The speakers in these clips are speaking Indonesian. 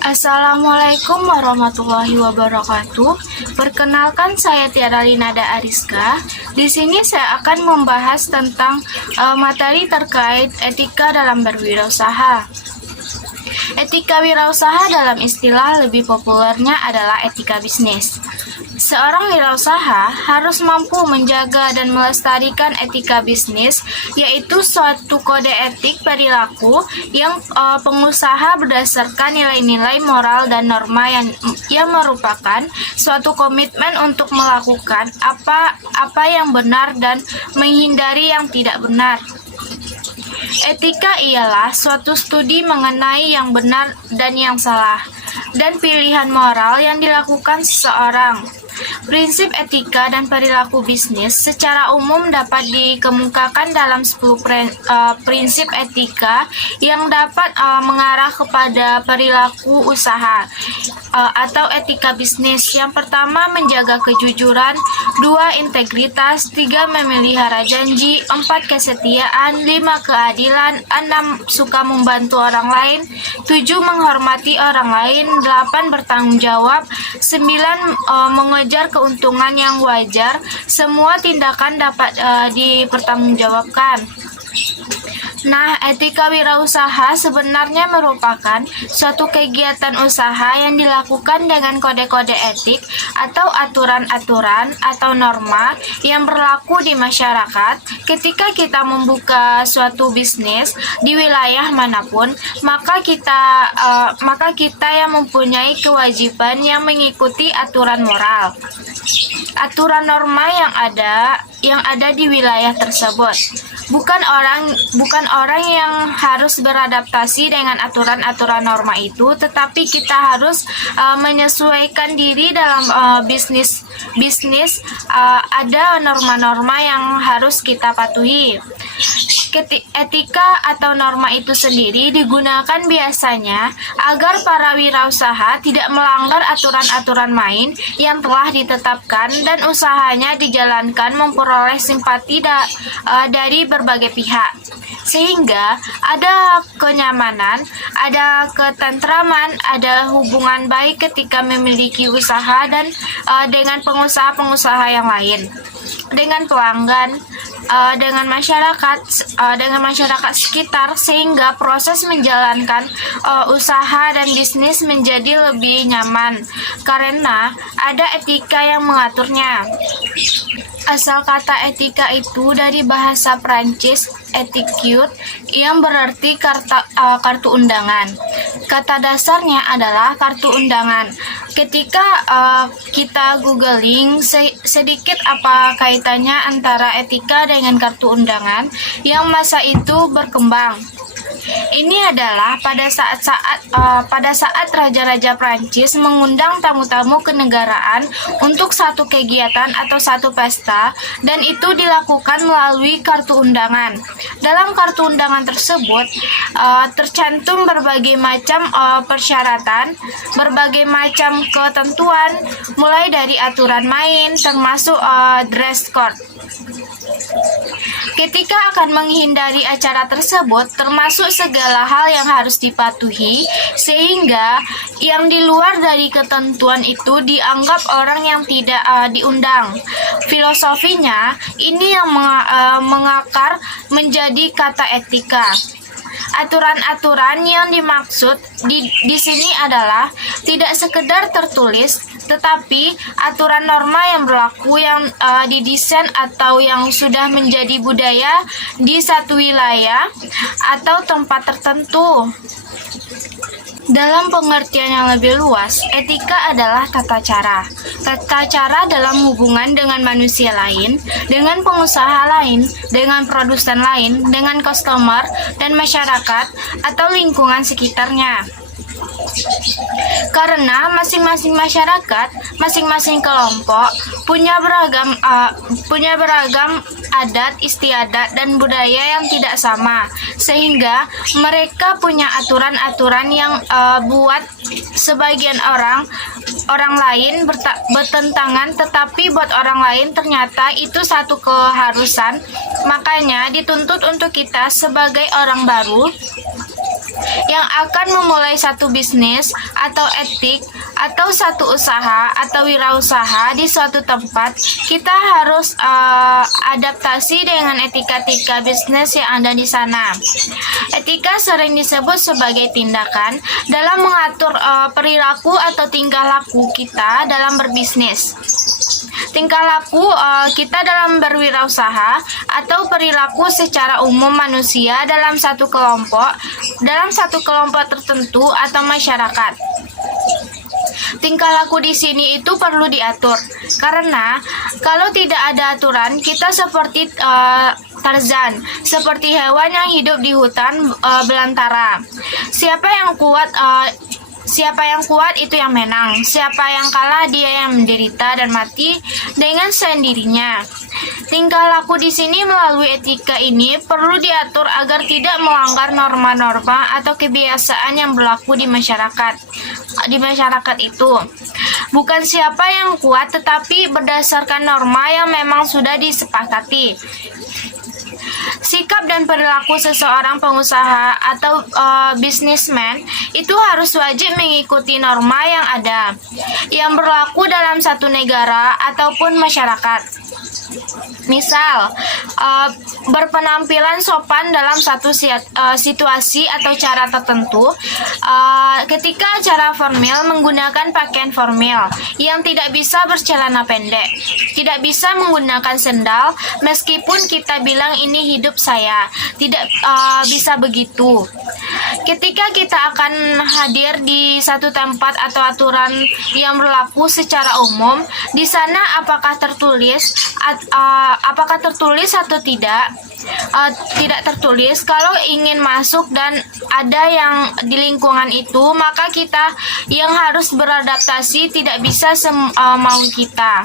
Assalamualaikum warahmatullahi wabarakatuh. Perkenalkan, saya Tiara Linada Ariska. Di sini saya akan membahas tentang materi terkait etika dalam berwirausaha. Etika wirausaha dalam istilah lebih populernya adalah etika bisnis. Seorang wirausaha harus mampu menjaga dan melestarikan etika bisnis, yaitu suatu kode etik perilaku yang pengusaha berdasarkan nilai-nilai moral dan norma yang merupakan suatu komitmen untuk melakukan apa yang benar dan menghindari yang tidak benar. Etika ialah suatu studi mengenai yang benar dan yang salah, dan pilihan moral yang dilakukan seseorang. Prinsip etika dan perilaku bisnis secara umum dapat dikemukakan dalam 10 prinsip etika yang dapat mengarah kepada perilaku usaha atau etika bisnis. Yang pertama, menjaga kejujuran, 2. Integritas, 3. Memelihara janji, 4. Kesetiaan, 5. Keadilan, 6. Suka membantu orang lain, 7. Menghormati orang lain, 8. Bertanggung jawab, 9. Mengejar keuntungan yang wajar. Semua tindakan dapat dipertanggungjawabkan. Nah, etika wirausaha sebenarnya merupakan suatu kegiatan usaha yang dilakukan dengan kode-kode etik atau aturan-aturan atau norma yang berlaku di masyarakat. Ketika kita membuka suatu bisnis di wilayah manapun, maka kita yang mempunyai kewajiban yang mengikuti aturan moral, aturan norma yang ada di wilayah tersebut. Bukan orang yang harus beradaptasi dengan aturan-aturan norma itu, tetapi kita harus menyesuaikan diri dalam bisnis. Ada norma-norma yang harus kita patuhi. Etika atau norma itu sendiri digunakan biasanya agar para wirausaha tidak melanggar aturan-aturan main yang telah ditetapkan dan usahanya dijalankan memperoleh simpati dari berbagai pihak, sehingga ada kenyamanan, ada ketentraman, ada hubungan baik ketika memiliki usaha dan dengan pengusaha-pengusaha yang lain, dengan pelanggan, dengan masyarakat sekitar, sehingga proses menjalankan usaha dan bisnis menjadi lebih nyaman karena ada etika yang mengaturnya. Asal kata etika itu dari bahasa Prancis etiquette yang berarti kartu undangan. Kata dasarnya adalah kartu undangan. Ketika kita googling sedikit apa kaitannya antara etika dengan kartu undangan yang masa itu berkembang. Ini adalah pada saat raja-raja Prancis mengundang tamu-tamu kenegaraan untuk satu kegiatan atau satu pesta, dan itu dilakukan melalui kartu undangan. Dalam kartu undangan tersebut tercantum berbagai macam persyaratan, berbagai macam ketentuan, mulai dari aturan main termasuk dress code. Ketika akan menghindari acara tersebut, termasuk segala hal yang harus dipatuhi, sehingga yang di luar dari ketentuan itu dianggap orang yang tidak diundang. Filosofinya, ini yang mengakar menjadi kata etika. Aturan-aturan yang dimaksud di sini adalah tidak sekedar tertulis, tetapi aturan norma yang berlaku yang didesain atau yang sudah menjadi budaya di satu wilayah atau tempat tertentu. Dalam pengertian yang lebih luas, etika adalah tata cara. Tata cara dalam hubungan dengan manusia lain, dengan pengusaha lain, dengan produsen lain, dengan customer dan masyarakat atau lingkungan sekitarnya. Karena masing-masing masyarakat, masing-masing kelompok punya beragam adat istiadat dan budaya yang tidak sama, sehingga mereka punya aturan-aturan yang buat sebagian orang lain bertentangan, tetapi buat orang lain ternyata itu satu keharusan. Makanya dituntut untuk kita sebagai orang baru yang akan memulai satu bisnis atau etik atau satu usaha atau wirausaha di suatu tempat, kita harus adaptasi dengan etika-etika bisnis yang ada di sana. Etika sering disebut sebagai tindakan dalam mengatur perilaku atau tingkah laku kita dalam berbisnis. Tingkah laku kita dalam berwirausaha atau perilaku secara umum manusia dalam satu kelompok tertentu atau masyarakat. Tingkah laku di sini itu perlu diatur, karena kalau tidak ada aturan, kita seperti Tarzan, seperti hewan yang hidup di hutan belantara. Siapa yang kuat itu yang menang. Siapa yang kalah dia yang menderita dan mati dengan sendirinya. Tingkah laku di sini melalui etika ini perlu diatur agar tidak melanggar norma-norma atau kebiasaan yang berlaku di masyarakat. Di masyarakat itu bukan siapa yang kuat, tetapi berdasarkan norma yang memang sudah disepakati. Sikap dan perilaku seseorang pengusaha atau bisnismen itu harus wajib mengikuti norma yang ada, yang berlaku dalam satu negara ataupun masyarakat. Misal, berpenampilan sopan dalam satu situasi atau cara tertentu. Ketika acara formal, menggunakan pakaian formal yang tidak bisa bercelana pendek, tidak bisa menggunakan sendal meskipun kita bilang ini hidup saya, tidak bisa begitu. Ketika kita akan hadir di satu tempat atau aturan yang berlaku secara umum, di sana apakah tertulis atau tidak? Tidak tertulis. Kalau ingin masuk dan ada yang di lingkungan itu, maka kita yang harus beradaptasi, tidak bisa mau kita.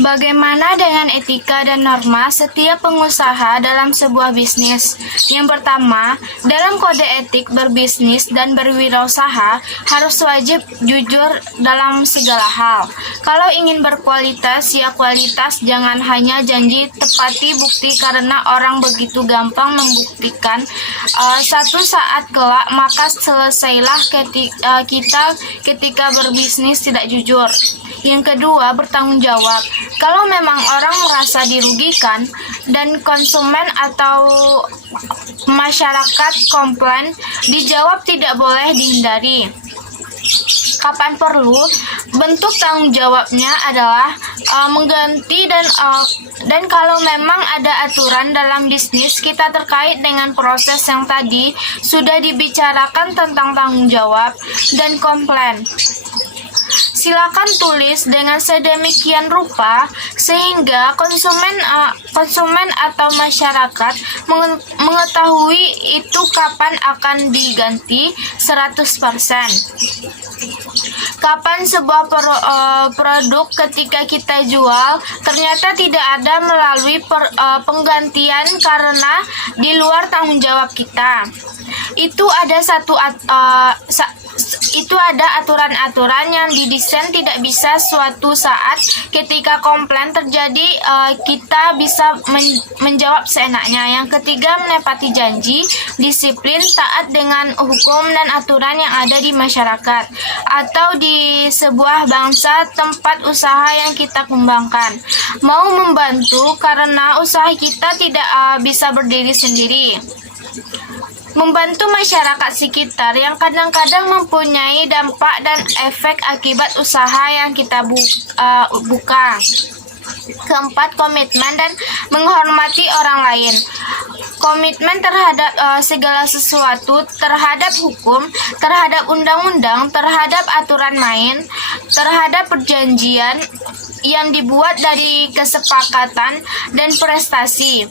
Bagaimana dengan etika dan norma setiap pengusaha dalam sebuah bisnis? Yang pertama, dalam kode etik berbisnis dan berwirausaha harus wajib jujur dalam segala hal. Kalau ingin berkualitas, ya kualitas, jangan hanya janji tepati bukti, karena orang begitu gampang membuktikan. Satu saat kelak, maka selesailah kita ketika berbisnis tidak jujur. Yang kedua, bertanggung jawab. Kalau memang orang merasa dirugikan dan konsumen atau masyarakat komplain, dijawab, tidak boleh dihindari. Kapan perlu, bentuk tanggung jawabnya adalah mengganti dan kalau memang ada aturan dalam bisnis kita terkait dengan proses yang tadi sudah dibicarakan tentang tanggung jawab dan komplain. Silakan tulis dengan sedemikian rupa sehingga konsumen atau masyarakat mengetahui itu kapan akan diganti 100%. Kapan sebuah produk ketika kita jual ternyata tidak ada melalui penggantian karena di luar tanggung jawab kita. Itu ada aturan-aturan yang didesain, tidak bisa suatu saat ketika komplain terjadi kita bisa menjawab seenaknya. Yang ketiga, menepati janji, disiplin, taat dengan hukum dan aturan yang ada di masyarakat atau di sebuah bangsa tempat usaha yang kita kembangkan. Mau membantu karena usaha kita tidak bisa berdiri sendiri. Membantu masyarakat sekitar yang kadang-kadang mempunyai dampak dan efek akibat usaha yang kita buka. Keempat, komitmen dan menghormati orang lain. Komitmen terhadap segala sesuatu, terhadap hukum, terhadap undang-undang, terhadap aturan main, terhadap perjanjian yang dibuat dari kesepakatan dan prestasi.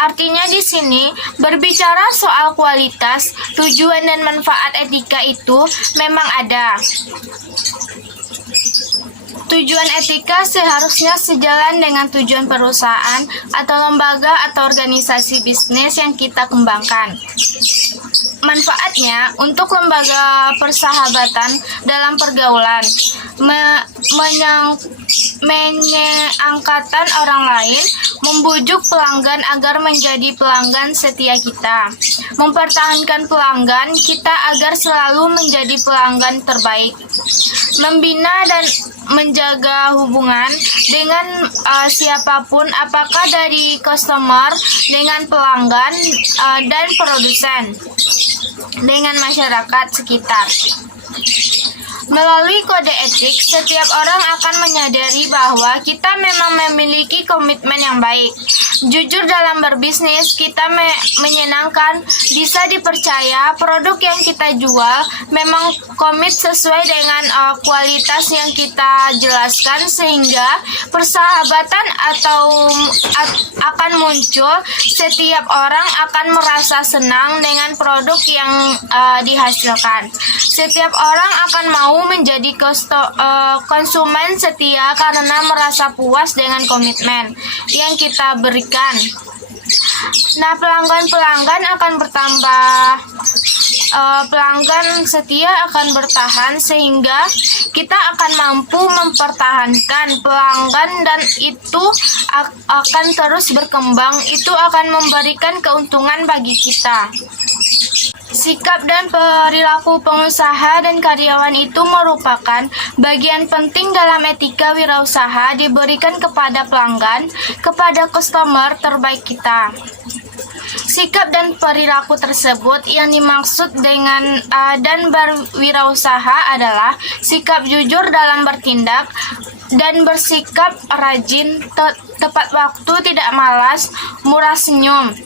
Artinya di sini berbicara soal kualitas, tujuan dan manfaat etika itu memang ada. Tujuan etika seharusnya sejalan dengan tujuan perusahaan atau lembaga atau organisasi bisnis yang kita kembangkan. Manfaatnya untuk lembaga persahabatan dalam pergaulan, menyeangkatan orang lain, membujuk pelanggan agar menjadi pelanggan setia kita, mempertahankan pelanggan kita agar selalu menjadi pelanggan terbaik, membina dan menjaga hubungan dengan siapapun, apakah dari customer, dengan pelanggan, dan produsen, dengan masyarakat sekitar. Melalui kode etik, setiap orang akan menyadari bahwa kita memang memiliki komitmen yang baik. Jujur dalam berbisnis, kita menyenangkan, bisa dipercaya, produk yang kita jual memang komit sesuai dengan kualitas yang kita jelaskan, sehingga persahabatan akan muncul. Setiap orang akan merasa senang dengan produk yang dihasilkan. Setiap orang akan mau menjadi konsumen setia karena merasa puas dengan komitmen yang kita berikan. Nah, pelanggan akan bertambah, pelanggan setia akan bertahan, sehingga kita akan mampu mempertahankan pelanggan, dan itu akan terus berkembang. Itu akan memberikan keuntungan bagi kita. Sikap dan perilaku pengusaha dan karyawan itu merupakan bagian penting dalam etika wirausaha, diberikan kepada pelanggan, kepada customer terbaik kita. Sikap dan perilaku tersebut yang dimaksud dengan dan berwirausaha adalah sikap jujur dalam bertindak dan bersikap rajin, tepat waktu, tidak malas, murah senyum.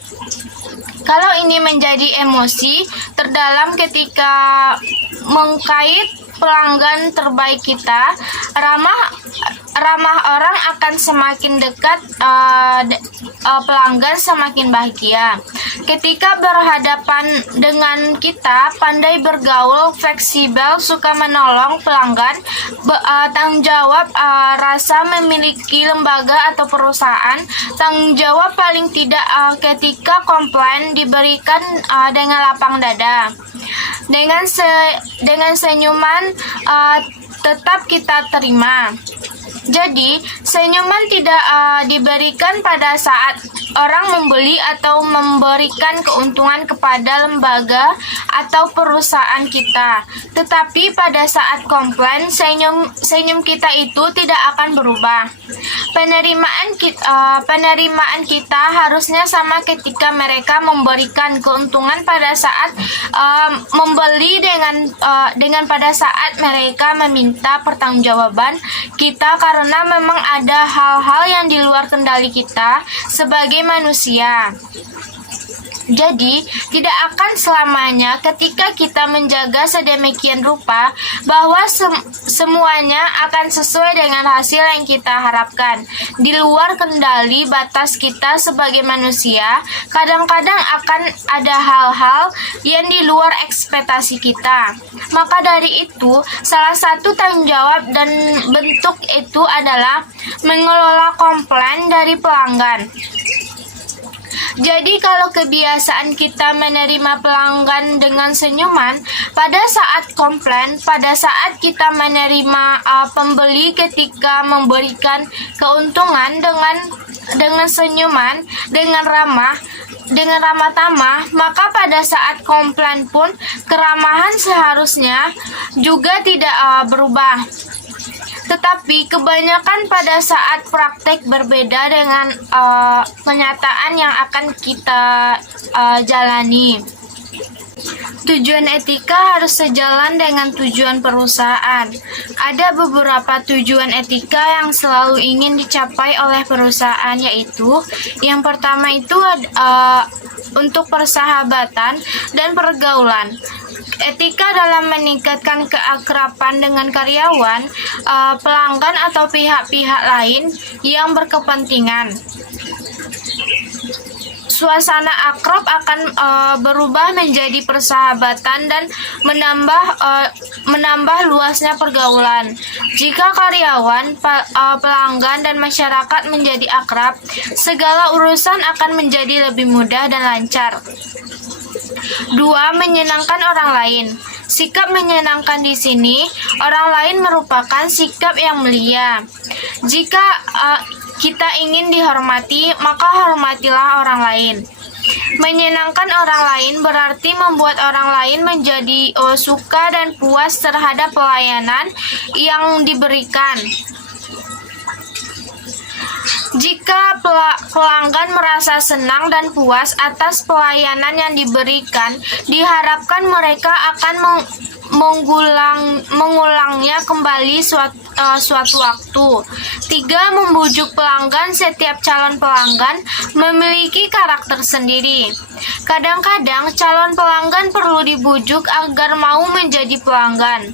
Kalau ini menjadi emosi terdalam ketika mengkait pelanggan terbaik kita, ramah orang akan semakin dekat, pelanggan semakin bahagia. Ketika berhadapan dengan kita, pandai bergaul, fleksibel, suka menolong pelanggan, tanggung jawab, rasa memiliki lembaga atau perusahaan, tanggung jawab paling tidak ketika komplain diberikan dengan lapang dada. Dengan senyuman tetap kita terima. Jadi, senyuman tidak diberikan pada saat orang membeli atau memberikan keuntungan kepada lembaga atau perusahaan kita. Tetapi pada saat komplain, senyum kita itu tidak akan berubah. Penerimaan kita harusnya sama ketika mereka memberikan keuntungan pada saat membeli, dengan pada saat mereka meminta pertanggungjawaban kita, karena memang ada hal-hal yang di luar kendali kita sebagai manusia. Jadi, tidak akan selamanya ketika kita menjaga sedemikian rupa bahwa semuanya akan sesuai dengan hasil yang kita harapkan. Di luar kendali batas kita sebagai manusia, kadang-kadang akan ada hal-hal yang di luar ekspektasi kita. Maka dari itu, salah satu tanggung jawab dan bentuk itu adalah mengelola komplain dari pelanggan. Jadi kalau kebiasaan kita menerima pelanggan dengan senyuman, pada saat komplain, pada saat kita menerima pembeli ketika memberikan keuntungan dengan senyuman, dengan ramah tamah, maka pada saat komplain pun keramahan seharusnya juga tidak berubah. Tetapi kebanyakan pada saat praktek berbeda dengan kenyataan yang akan kita jalani. Tujuan etika harus sejalan dengan tujuan perusahaan. Ada beberapa tujuan etika yang selalu ingin dicapai oleh perusahaan, yaitu yang pertama itu untuk persahabatan dan pergaulan. Etika dalam meningkatkan keakraban dengan karyawan, pelanggan atau pihak-pihak lain yang berkepentingan. Suasana akrab akan berubah menjadi persahabatan dan menambah luasnya pergaulan. Jika karyawan, pelanggan, dan masyarakat menjadi akrab, segala urusan akan menjadi lebih mudah dan lancar. 2. Menyenangkan orang lain. Sikap menyenangkan di sini, orang lain merupakan sikap yang mulia. Jika kita ingin dihormati, maka hormatilah orang lain. Menyenangkan orang lain berarti membuat orang lain menjadi suka dan puas terhadap pelayanan yang diberikan. Jika pelanggan merasa senang dan puas atas pelayanan yang diberikan, diharapkan mereka akan mengulangnya kembali suatu waktu. 3. Membujuk pelanggan. Setiap calon pelanggan memiliki karakter sendiri. Kadang-kadang calon pelanggan perlu dibujuk agar mau menjadi pelanggan.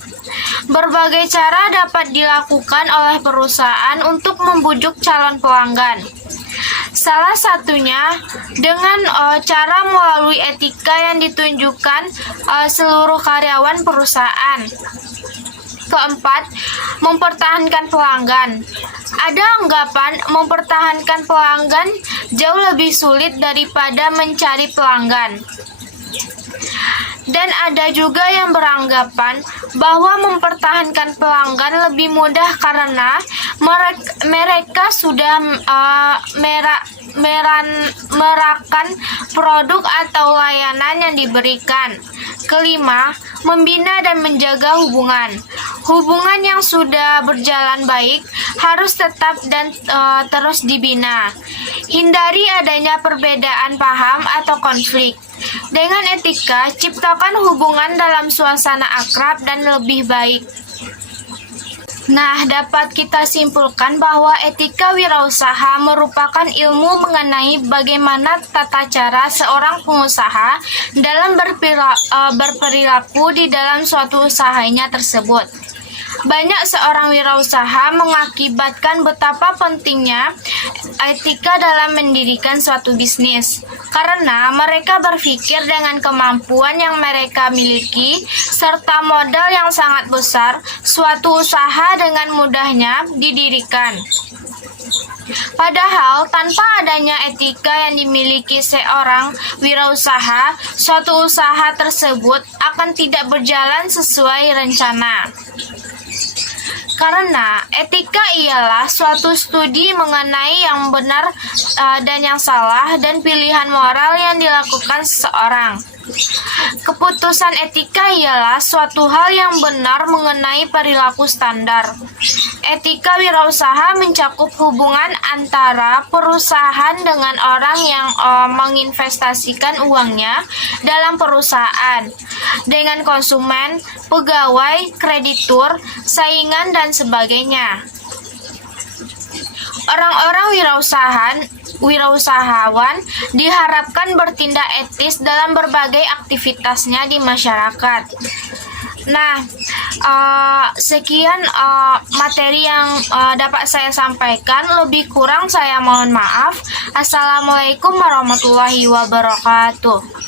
Berbagai cara dapat dilakukan oleh perusahaan untuk membujuk calon pelanggan. Salah satunya dengan cara melalui etika yang ditunjukkan seluruh karyawan perusahaan. Keempat, mempertahankan pelanggan. Ada anggapan mempertahankan pelanggan jauh lebih sulit daripada mencari pelanggan. Dan ada juga yang beranggapan bahwa mempertahankan pelanggan lebih mudah karena mereka sudah merakan produk atau layanan yang diberikan. Kelima, membina dan menjaga hubungan. Hubungan yang sudah berjalan baik harus tetap dan terus dibina. Hindari adanya perbedaan paham atau konflik. Dengan etika, ciptakan hubungan dalam suasana akrab dan lebih baik. Nah, dapat kita simpulkan bahwa etika wirausaha merupakan ilmu mengenai bagaimana tata cara seorang pengusaha dalam berperilaku di dalam suatu usahanya tersebut. Banyak seorang wirausaha mengakibatkan betapa pentingnya etika dalam mendirikan suatu bisnis, karena mereka berpikir dengan kemampuan yang mereka miliki serta modal yang sangat besar, suatu usaha dengan mudahnya didirikan. Padahal tanpa adanya etika yang dimiliki seorang wirausaha, suatu usaha tersebut akan tidak berjalan sesuai rencana. Karena etika ialah suatu studi mengenai yang benar dan yang salah dan pilihan moral yang dilakukan seseorang. Keputusan etika ialah suatu hal yang benar mengenai perilaku standar. Etika wirausaha mencakup hubungan antara perusahaan dengan orang yang menginvestasikan uangnya dalam perusahaan, dengan konsumen, pegawai, kreditur, saingan, dan sebagainya. Orang-orang wirausahawan diharapkan bertindak etis dalam berbagai aktivitasnya di masyarakat. Nah, sekian materi yang dapat saya sampaikan. Lebih kurang saya mohon maaf. Assalamualaikum warahmatullahi wabarakatuh.